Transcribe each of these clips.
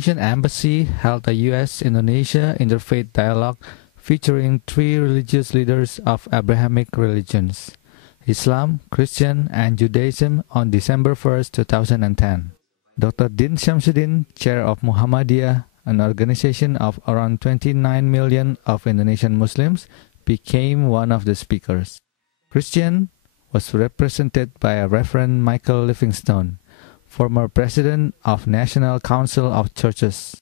Indonesian Embassy held a U.S.-Indonesia interfaith dialogue featuring 3 religious leaders of Abrahamic religions, Islam, Christian, and Judaism on December 1, 2010. Dr. Din Syamsuddin, chair of Muhammadiyah, an organization of around 29 million of Indonesian Muslims, became one of the speakers. Christian was represented by a Reverend Michael Livingstone, former president of National Council of Churches.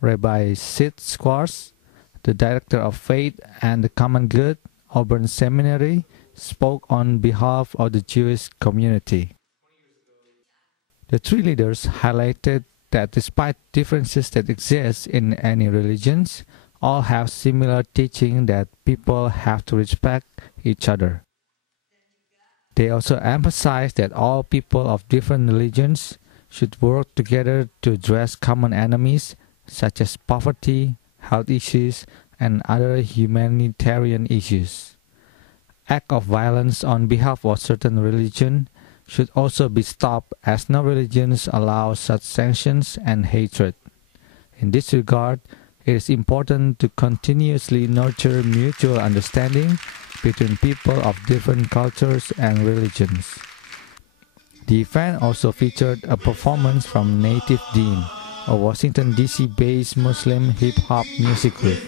Rabbi Sid Squars, the director of Faith and the Common Good, Auburn Seminary, spoke on behalf of the Jewish community. The 3 leaders highlighted that despite differences that exist in any religions, all have similar teaching that people have to respect each other. They also emphasized that all people of different religions should work together to address common enemies such as poverty, health issues, and other humanitarian issues. Acts of violence on behalf of certain religion should also be stopped, as no religions allow such sanctions and hatred. In this regard, it is important to continuously nurture mutual understanding between people of different cultures and religions. The event also featured a performance from Native Deen, a Washington, D.C.-based Muslim hip-hop music group.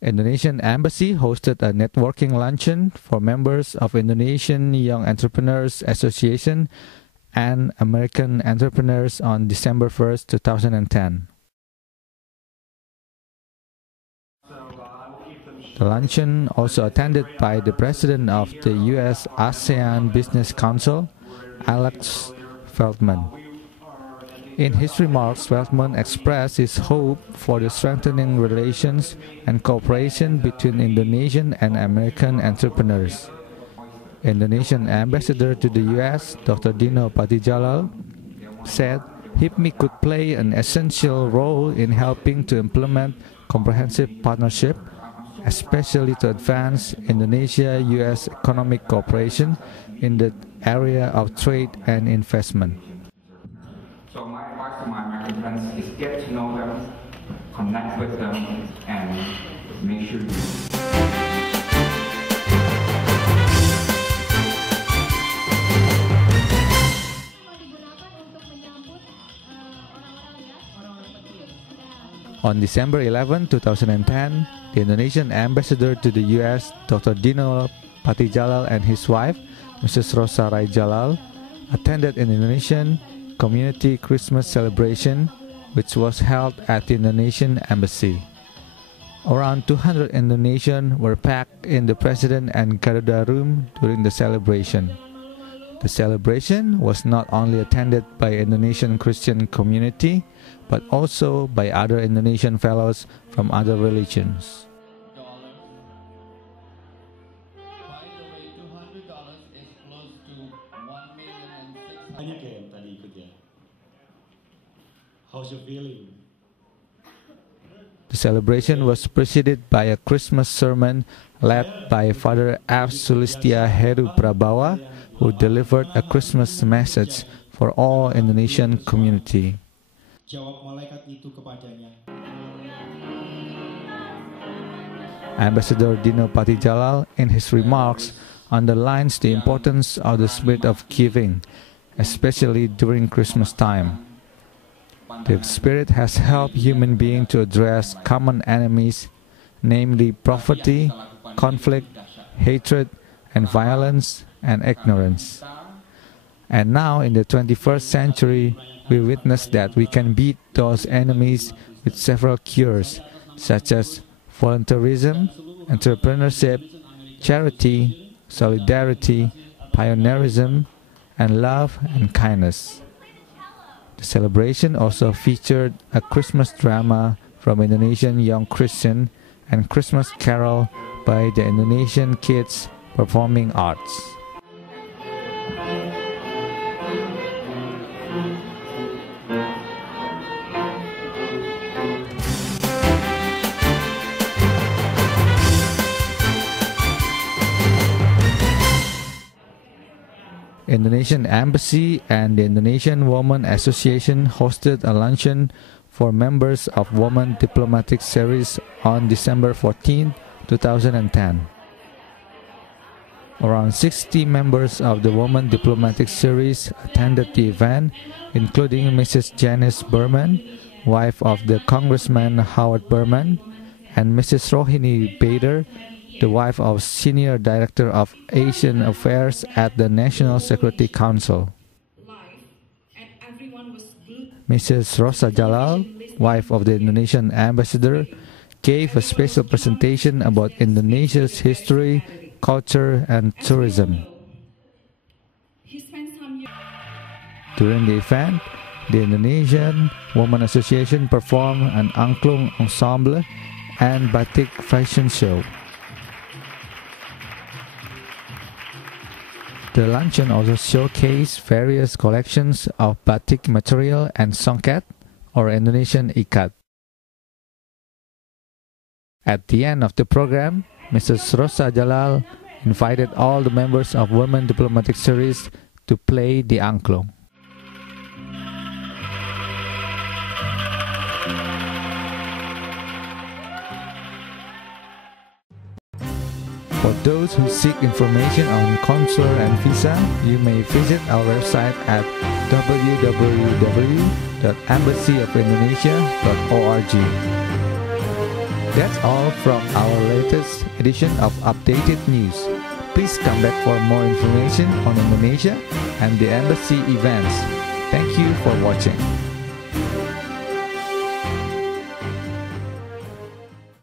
Indonesian Embassy hosted a networking luncheon for members of Indonesian Young Entrepreneurs Association and American entrepreneurs on December 1, 2010. The luncheon, also attended by the president of the U.S. ASEAN Business Council, Alex Feldman. In his remarks, Feldman expressed his hope for the strengthening relations and cooperation between Indonesian and American entrepreneurs. Indonesian Ambassador to the U.S., Dr. Dino Patijalal, said HIPMI could play an essential role in helping to implement comprehensive partnership, especially to advance Indonesia-U.S. economic cooperation in the area of trade and investment. So my advice to my American friends is get to know them, connect with them, and make sure On December 11, 2010, the Indonesian ambassador to the U.S., Dr. Dino Patijalal, and his wife, Mrs. Rosa Raijalal, attended an Indonesian community Christmas celebration, which was held at the Indonesian Embassy. Around 200 Indonesians were packed in the President and Garuda room during the celebration. The celebration was not only attended by Indonesian Christian community, but also by other Indonesian fellows from other religions. How's your feeling? The celebration was preceded by a Christmas sermon led by Father F. Sulistia Heru Prabawa, who delivered a Christmas message for all Indonesian community. Ambassador Dino Patijalal, in his remarks, underlines the importance of the spirit of giving, especially during Christmas time. The spirit has helped human beings to address common enemies, namely poverty, conflict, hatred, and violence, and ignorance. And now, in the 21st century, we witness that we can beat those enemies with several cures, such as volunteerism, entrepreneurship, charity, solidarity, pioneerism, and love and kindness. The celebration also featured a Christmas drama from Indonesian Young Christian and Christmas carol by the Indonesian Kids Performing Arts. Indonesian Embassy and the Indonesian Woman Association hosted a luncheon for members of Women Diplomatic Series on December 14, 2010. Around 60 members of the Women Diplomatic Series attended the event, including Mrs. Janice Berman, wife of the Congressman Howard Berman, and Mrs. Rohini Bader, the wife of Senior Director of Asian Affairs at the National Security Council. Mrs. Rosa Jalal, wife of the Indonesian ambassador, gave a special presentation about Indonesia's history, culture, and tourism. During the event, the Indonesian Woman Association performed an angklung ensemble and batik fashion show. The luncheon also showcased various collections of batik material and songket, or Indonesian ikat. At the end of the program, Mrs. Rosa Jalal invited all the members of Women Diplomatic Series to play the angklung. For those who seek information on consular and visa, you may visit our website at www.embassyofIndonesia.org. That's all from our latest edition of Updated News. Please come back for more information on Indonesia and the embassy events. Thank you for watching.